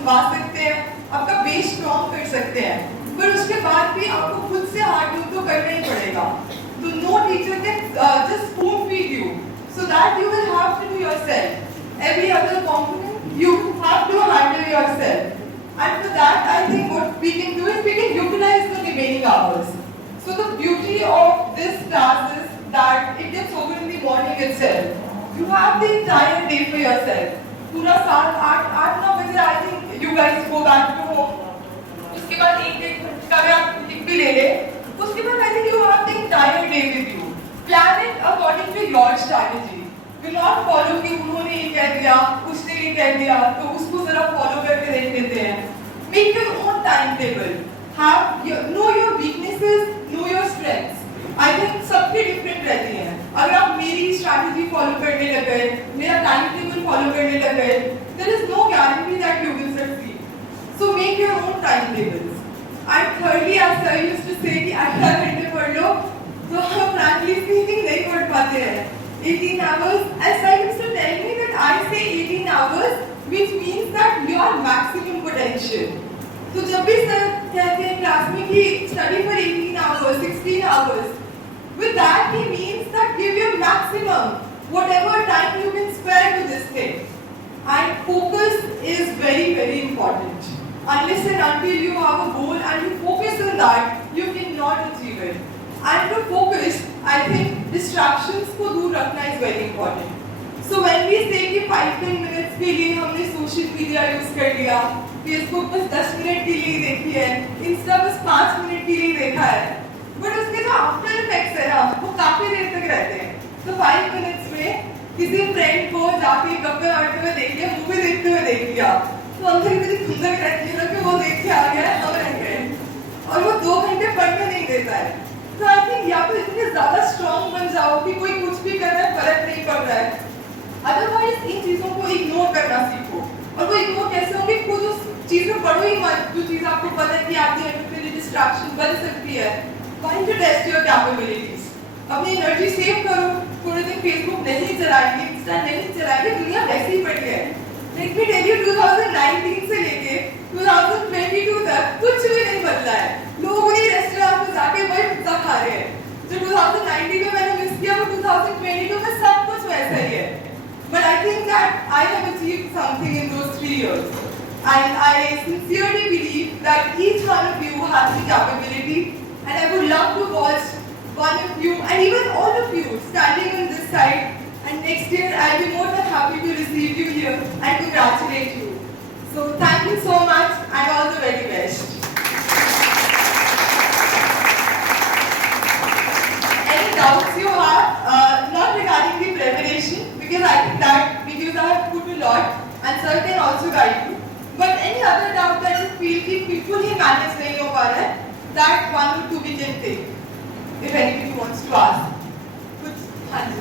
बनवा सकते हैं, आपका बेस स्ट्रॉन्ग कर सकते हैं, पर उसके बाद भी आपको खुद से हार्ड वर्क तो करना ही पड़ेगा. तो no teacher can just spoon feed you, so that you will have to do yourself. Every other component you have to handle yourself. And for that, I think what we can do is we can utilize the remaining hours. So the beauty of this class is that it gets over in the morning itself. You have the entire day for yourself. पूरा 8-9 बजे I think you guys go back to home. उसके बाद एक का भी आप लिख भी ले ले. उसके बाद I think you have the entire day with you. Plan it according to your strategy. Do not follow कि उन्होंने ये कह दिया, उसने ये कह दिया, तो उसको जरा follow करके देख लेते हैं. Make your own timetable. Know your weaknesses, know your strengths. I think सबकी different रहती हैं. अगर आप मेरी strategy follow करने लग गए, मेरा timetable follow करने लग गए, there is no guarantee that you will succeed. So make your own timetables. And thirdly, as sir used to say कि 18 घंटे पढ़ लो, तो हम frankly speaking नहीं पढ़ पाते हैं. 18 hours, as sir used to tell me that I say 18 hours, which means that your maximum potential. तो जब भी सर कहते हैं क्लास में कि study for 18 hours, 16 hours, with that he means that give your maximum, whatever time you can spare to this thing. And focus is very, very important. Unless and until you have a goal and you focus on that, you cannot achieve it. And to focus, I think distractions को दूर रखना is very important. So when we say कि 5-10 minutes के लिए हमने social media use कर लिया, Facebook बस 10 मिनट के लिए देखी है, Insta बस 5 मिनट के लिए देखा है, but उसके जो after effects है ना, वो काफी देर तक रहते हैं. तो 5 minutes में किसी friend को जाके कपड़े आड़ते हुए देख लिया, movie देखते हुए देख लिया, तो अंदर इतनी खुंदक रहती है ना कि वो देख के आ गया है, हम रह गए, और वो 2 घंटे पढ़ने नहीं देता है. तो I think या तो इतने ज़्यादा strong बन जाओ कि कोई कुछ भी कर रहा है फर्क नहीं पड़ रहा है. Otherwise इन चीज़ों को इग्नोर करना सीखो, और वो इग्नोर कैसे होंगे, खुद उस चीज़ में पढ़ो ही मत जो चीज़ आपको पता है कि आपकी एंटरप्रेन्योर डिस्ट्रैक्शन बन सकती है. Find to test your capabilities. अपनी एनर्जी सेव करो, थोड़े दिन फेसबुक नहीं चलाएंगे, इंस्टा नहीं चलाएंगे, दुनिया वैसे ही पड़ी है. Let me tell you, 2019 से लेके 2022 तक कुछ भी नहीं बदला है. लोग उन्हीं रेस्टोरेंट में जाके वही पिज़्ज़ा खा रहे हैं. जो 2019 में मैंने मिस किया, वो 2022 में सब कुछ वैसा ही है. But I think that I have achieved something in those 3 years. And I sincerely believe that each one of you has the capability, and I would love to watch one of you and even all of you standing on this side, and next year I'll be more than happy to receive you here and congratulate you. So thank you so much and all the very best. Any doubts you have, not regarding the preparation, because I think that videos I have put a lot and sir can also guide you. But any other doubt that you feel कि बिल्कुल ही manage नहीं हो पा रहा है, that 1 or 2 we can take. If anybody wants to ask. कुछ हाँ जी.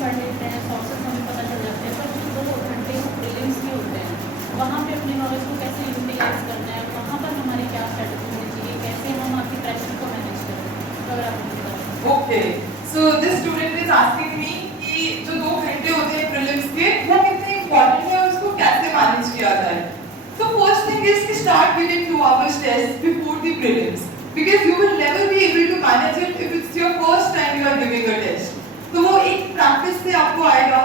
पढ़ लेते हैं, sources हमें पता चल जाते हैं, पर जो 2 घंटे प्रीलिम्स के होते हैं, वहाँ पे अपने नॉलेज को कैसे यूटिलाइज करना है, वहाँ पर हमारी क्या स्ट्रेटजी होनी चाहिए, कैसे हम आपकी प्रेशर को मैनेज करें, अगर आप मुझे बताएं. Okay. So this student is asking me कि जो 2 घंटे होते हैं प्रीलिम्स के, वो कितने इम्पोर्टेंट है और उसको कैसे मैनेज किया जाए. So first thing is to start giving 2 hours test before the prelims, because you will never be able to manage it if it's your first time you are giving a test. तो वो एक practice से आपको आएगा.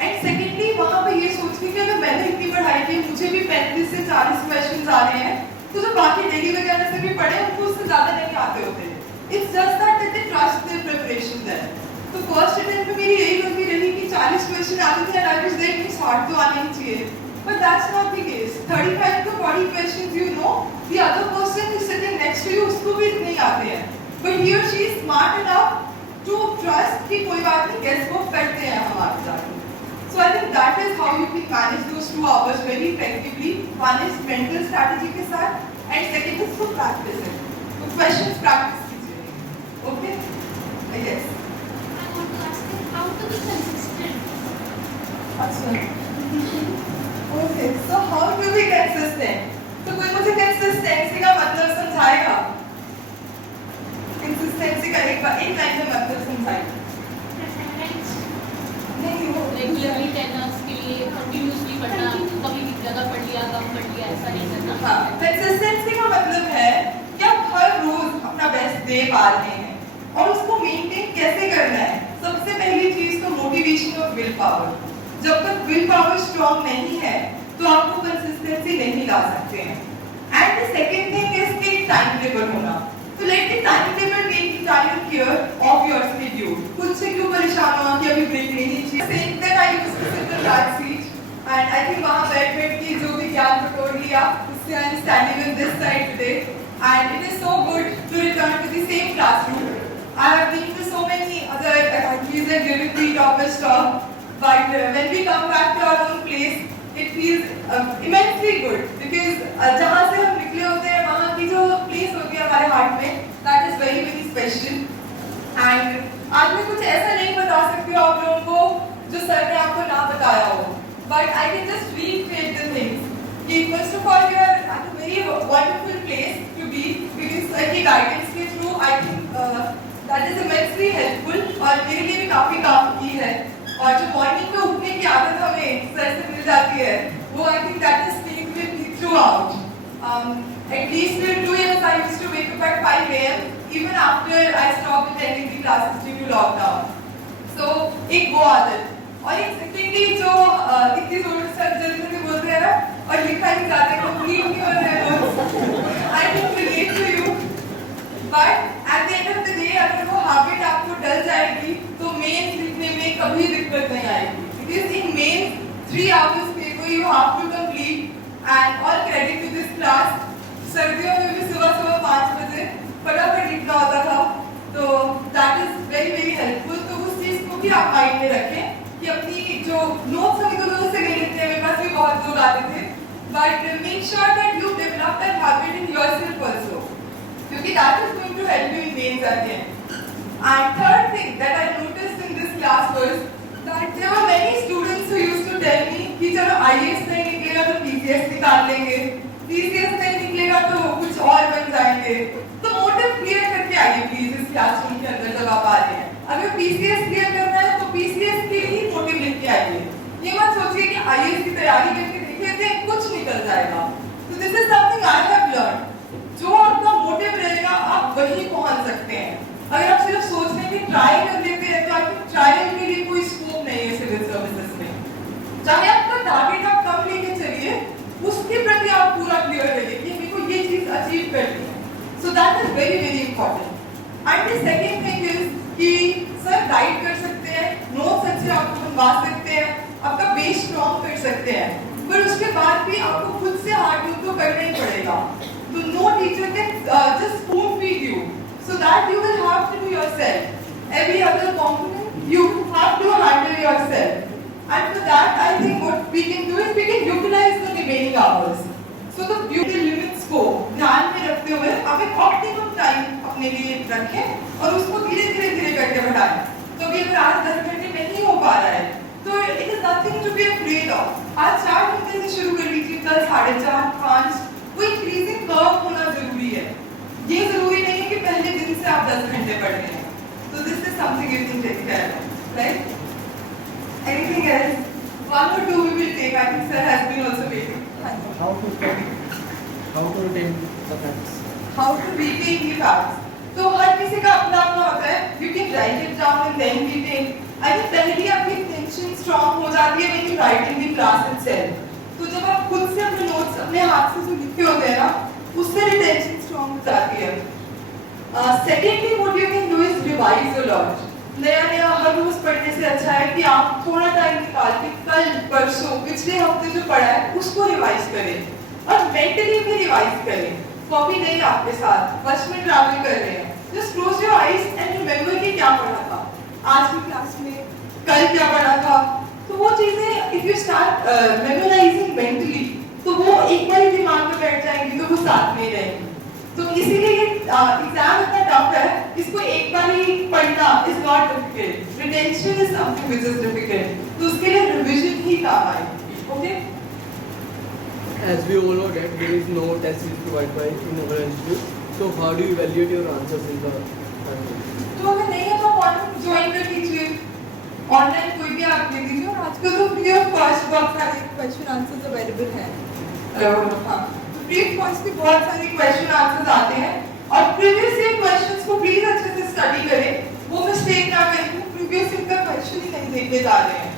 And secondly वहाँ पे ये सोच के कि अगर मैंने इतनी पढ़ाई की, मुझे भी 35 से 40 क्वेश्चंस आ रहे हैं, तो जो बाकी डेली वगैरह से भी पढ़े उनको उससे ज़्यादा नहीं आते होते. It's just that they trust their preparation there. तो फर्स्ट अटेम्प्ट में मेरी यही गलती रही कि 40 क्वेश्चन आते थे and I was there कि 60 तो आने ही चाहिए. But that's not the case. 35 to 40 questions you know, the other person who is sitting next to you उसको भी नहीं आते हैं. But he or she is smart enough to trust कि कोई बात नहीं, guess वो करते हैं हमारे साथ. So I think that is how you can manage those 2 hours very effectively. One is mental strategy के साथ, and second is to practice it. तो questions practice कीजिए. Okay? Yes. I want to ask you how to be consistent. अच्छा. Okay. So how to be consistent? तो कोई मुझे consistency का मतलब समझाएगा? Consistency का एक लाइन में मतलब समझाएगा. Preference. नहीं वो रेगुलरली 10 आवर्स के लिए कंटिन्यूसली पढ़ना, कभी भी ज़्यादा पढ़ लिया, कम पढ़ लिया, ऐसा नहीं करना। हाँ, कंसिस्टेंसी का मतलब है कि आप हर रोज अपना बेस्ट दे पा रहे हैं और उसको मेंटेन कैसे करना है। सबसे पहली चीज तो मोटिवेशन और विल पावर। जब तक विल पावर स्ट्रॉन्ग नहीं है तो आपको कंसिस्टेंसी नहीं ला सकते हैं। And the second thing is कि टाइम टेबल होना। तो let the time table take time care of your schedule. खुद से क्यों परेशान हो कि अभी ब्रेक लेनी चाहिए। Same that I used to sit in class seat and I think वहां बैठ के जो भी ज्ञान बटोर लिया उससे I am standing in this side today and it is so good to return to the same classroom. I have been to so many other academies and given the toppest talk, but when we come back to our own place, it feels immensely good because जहाँ से हम निकले होते हैं वहाँ की जो place होती है हमारे heart में, that is very very special. And आज मैं कुछ ऐसा नहीं बता सकती हूँ आप लोगों को जो सर ने आपको ना बताया हो, but I can just reiterate the things. कि first of all you are at a very wonderful place to be because sir की guidance के through I think that is immensely helpful और मेरे लिए भी काफी काम की है। और जो मॉर्निंग में उठने की आदत हमें सर से मिल जाती है वो I think that is staying with me throughout. At least till 2 years I used to wake up at 5 AM even after I stopped attending the classes due to lockdown. So एक वो आदत और एक secondly जो इतनी जोर से जल्दी बोलते हैं ना और लिखा नहीं जाता कंप्लीट नहीं हो रहा है I can relate to you. But at the end of the day अगर वो हैबिट आपको डल जाएगी तो मेन लिखने में कभी दिक्कत नहीं आएगी। Because in main 3 hours paper you have to complete and all credit to this class. सर्दियों में भी सुबह 5 बजे फटाफट लिखना होता था तो that is very very helpful। तो उस चीज को भी आप माइंड में रखें कि अपनी जो नोट्स अभी तो लोगों से नहीं लिखते मेरे पास भी बहुत लोग आते थे but make sure that you develop that habit in yourself also. क्योंकि that is going to help you in mains at the end. And third thing that I noticed in this class was that there were many students who used to tell me कि चलो IAS नहीं निकलेगा तो PCS निकाल लेंगे, PCS नहीं निकलेगा तो कुछ और बन जाएंगे। तो मोटिव क्लियर करके आइए प्लीज इस क्लासरूम के अंदर जब आप आ रहे हैं। अगर PCS क्लियर करना है तो PCS के ही मोटिव लिख के आइए। ये मत सोचिए कि IAS की तैयारी करके देखिए थे कुछ निकल जाएगा। तो this is something I have learn. जो आपका मोटिव रहेगा आप वहीं पहुंच सकते हैं। अगर आप सिर्फ सोचने की ट्राई कर लेते हैं तो आपको ट्रायल के लिए कोई स्कोप नहीं है सिविल सर्विसेज में। चाहे आपका टारगेट आप कम लेके चलिए उसके प्रति आप पूरा क्लियर रहिए कि मेरे को ये चीज अचीव करनी है। So that is very very important. And the second thing is कि सर गाइड कर सकते हैं, नोट्स अच्छे आपको बनवा सकते हैं, आपका बेस स्ट्रॉन्ग कर सकते हैं, पर उसके बाद भी आपको खुद से हार्ड वर्क तो करना ही पड़ेगा। So no teacher can just spoon feed you. So that you will have to do yourself. Every other component you have to handle yourself. And for that, I think what we can do is we can utilize the remaining hours. So the beauty limits को ध्यान में रखते हुए आप एक optimum time अपने लिए रखें और उसको धीरे-धीरे करके बढ़ाएं। तो अभी अगर आज 10 घंटे नहीं हो पा रहा है तो it is nothing to be afraid of. आज 4 घंटे से शुरू कर लीजिए, कल 4:30, 5 वो इंक्रीजिंग कर्व होना जरूरी है। ये जरूरी नहीं है कि पहले दिन से आप 10 घंटे पढ़ रहे हैं। तो this is something you can take care of, right? Anything else? One or two we will take. I think sir has been also waiting. How to retain the facts? How to retain the facts? तो हर किसी का अपना अपना होता है. You can write it down and then retain. I think पहले आपकी attention strong हो जाती है when you write in the class itself. तो जब आप खुद से अपने नोट्स अपने हाथ से जो लिखे होते हैं ना उससे रिटेंशन स्ट्रॉन्ग हो जाती है। Secondly what you can do is revise a lot. नया हर रोज पढ़ने से अच्छा है कि आप थोड़ा टाइम निकाल के कल परसों पिछले हफ्ते जो पढ़ा है उसको रिवाइज करें और मेंटली भी रिवाइज करें। कॉपी नहीं आपके साथ, बस में ट्रैवल कर रहे हैं, just close your eyes and remember कि क्या पढ़ा था आज की क्लास में, कल क्या पढ़ा था। तो वो चीजें if you start memorising mentally तो वो एक बार ही दिमाग में बैठ जाएंगी तो वो साथ में रहेंगी। तो इसीलिए ये एग्जाम इतना टफ है, इसको एक बार ही पढ़ना is not difficult, retention is something which is difficult. तो उसके लिए रिवीजन ही काम आएगी। Okay, As we all know that there is no test is provided by in our institute, so how do you evaluate your answers in the तो अगर नहीं है तो आप ऑनलाइन ज्वाइन कर लीजिए, ऑनलाइन कोई भी आप दे दीजिए और आजकल तो फ्री ऑफ कॉस्ट बहुत सारे क्वेश्चन आंसर्स अवेलेबल हैं। हाँ, फ्री ऑफ कॉस्ट के बहुत सारे क्वेश्चन आंसर्स आते हैं और प्रीवियस ईयर क्वेश्चंस को प्लीज अच्छे से स्टडी करें, वो मिस्टेक ना करें, प्रीवियस ईयर का क्वेश्चन ही नहीं देखने जा रहे हैं।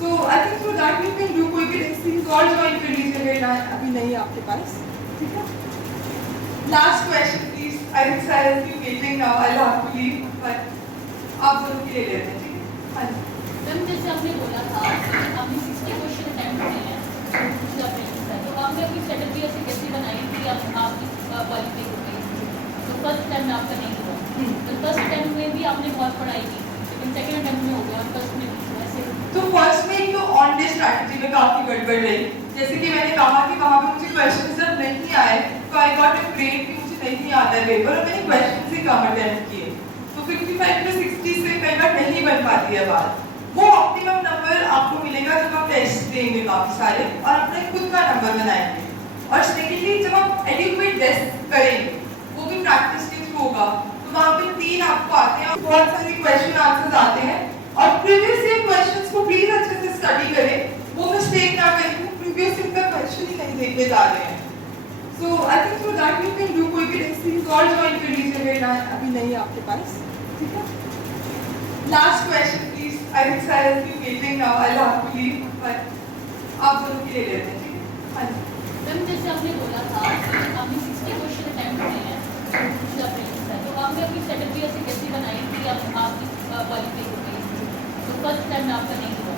So I think through that you can do कोई भी टेस्ट सीरीज और ज्वाइन कर लीजिए अगर अभी नहीं है आपके पास, ठीक है। Last question please, I think side is waiting now, I have to leave, but आप दोनों के लिए लेते हैं, ठीक है। हाँ जी मैम, जैसे आपने बोला था कि आपने 60 क्वेश्चन अटेम्प्ट किए हैं, तो आपने अपनी स्ट्रेटजी ऐसे कैसे बनाई कि आपकी क्वालिफाई हो गई? तो फर्स्ट टाइम आपका नहीं हुआ, तो फर्स्ट अटेम्प्ट में भी आपने बहुत पढ़ाई की, लेकिन सेकंड अटेम्प्ट में हो गया और फर्स्ट में भी ऐसे। तो फर्स्ट में एक तो ऑन डे स्ट्रैटेजी में काफी गड़बड़ रही, जैसे कि मैंने कहा कि वहाँ पे मुझे क्वेश्चन जब नहीं आए तो आई गॉट अ ग्रेड कि मुझे नहीं आता है पेपर और मैंने क्वेश्चन ही कम अटेम्प्ट किए, तो 55 में 60 से कई बार नहीं बन पाती है बात। वो ऑप्टिमम नंबर आपको मिलेगा जब आप टेस्ट देंगे काफी सारे और अपने खुद का नंबर बनाएंगे। और सेकेंडली जब आप एडिक्वेट टेस्ट करेंगे, वो भी प्रैक्टिस के थ्रू होगा, तो वहाँ पे 3 आपको आते हैं, बहुत सारे क्वेश्चन आंसर्स आते हैं और प्रीवियस ईयर क्वेश्चंस को प्लीज अच्छे से स्टडी करें, वो मिस्टेक ना करें, प्रीवियस ईयर का क्वेश्चन ही नहीं देखने जा रहे हैं। So I think through that you can do कोई भी टेस्ट सीरीज और ज्वाइन कर लीजिए अगर अभी नहीं है आपके पास, ठीक है। Last question please, I think side is waiting now, I have to leave, but आप दोनों के लिए लेते हैं, ठीक है। हाँ जी मैम, जैसे आपने बोला था कि आपने 60 क्वेश्चन अटेम्प्ट किए हैं, तो आपने अपनी स्ट्रेटजी ऐसे कैसे बनाई कि आपकी क्वालिफाई हो गई? तो फर्स्ट टाइम आपका नहीं हुआ,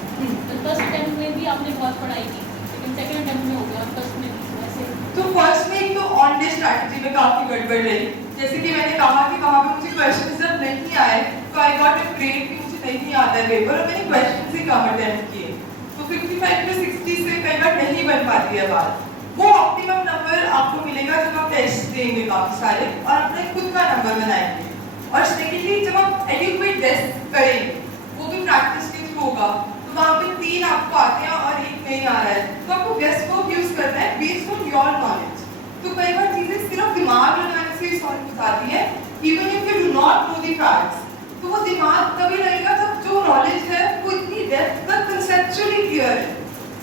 तो फर्स्ट अटेम्प्ट में भी आपने बहुत पढ़ाई की, लेकिन सेकंड अटेम्प्ट में हो गया और फर्स्ट में भी ऐसे। तो फर्स्ट में एक तो ऑन डे स्ट्रैटेजी में काफी गड़बड़ रही, जैसे कि मैंने कहा कि वहाँ पे मुझे क्वेश्चन जब नहीं आए तो आई गॉट अ ग्रेड कि मुझे नहीं आता है पेपर और मैंने क्वेश्चन ही कम अटेम्प्ट किए, तो 55 में 60 से कई बार नहीं बन पाती है बात। वो ऑप्टिमम नंबर आपको मिलेगा जब आप टेस्ट देंगे काफी सारे और अपने खुद का नंबर बनाएंगे। और सेकेंडली जब आप एडिक्वेट टेस्ट करेंगे, वो भी प्रैक्टिस के थ्रू होगा, तो वहाँ पे 3 आपको आते हैं और 1 नहीं आ रहा है, तो आपको गेस वर्क यूज करना है बेस्ड ऑन योर नॉलेज। तो कई बार चीजें सिर्फ दिमाग लगाने से ही सॉल्व हो जाती है, even if you do not know the facts. तो वो दिमाग तभी लगेगा जब जो नॉलेज है वो इतनी डेप्थ तक कंसेप्चुअली क्लियर है,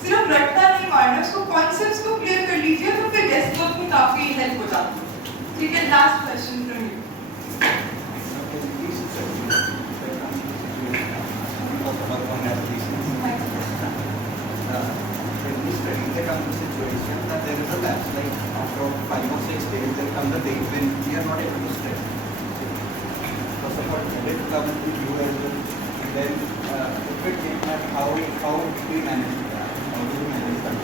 सिर्फ रट्टा नहीं मारना, उसको कॉन्सेप्ट्स को क्लियर कर लीजिए तो फिर गेस वर्क में काफी हेल्प हो जाती है, ठीक है। Last question from you. Situation that there is a lapse, like after 5 or 6 days there comes a date when we are not able to study. First of all, let it come with you as well. Then if it came at how we manage that, how do we manage that?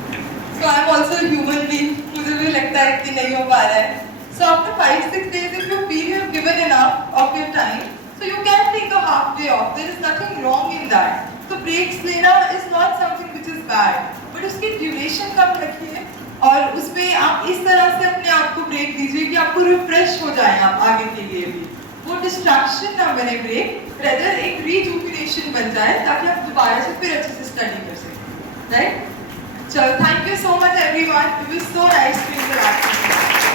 So I'm also a human being, मुझे भी लगता है कि नहीं हो पा रहा है। So after 5-6 days, if you feel you have given enough of your time, so you can take a half day off. There is nothing wrong in that. So breaks लेना is not something which is bad. But उसकी duration कम रखिए और उसमें आप इस तरह से अपने आप को ब्रेक दीजिए कि आपको रिफ्रेश हो जाए आप आगे के लिए भी। वो डिस्ट्रैक्शन ना बने ब्रेक, रेदर एक रीजुविनेशन बन जाए ताकि आप दोबारा से फिर अच्छे से स्टडी कर सकें, राइट? चलो, thank you so much everyone, it was so nice to interact with you.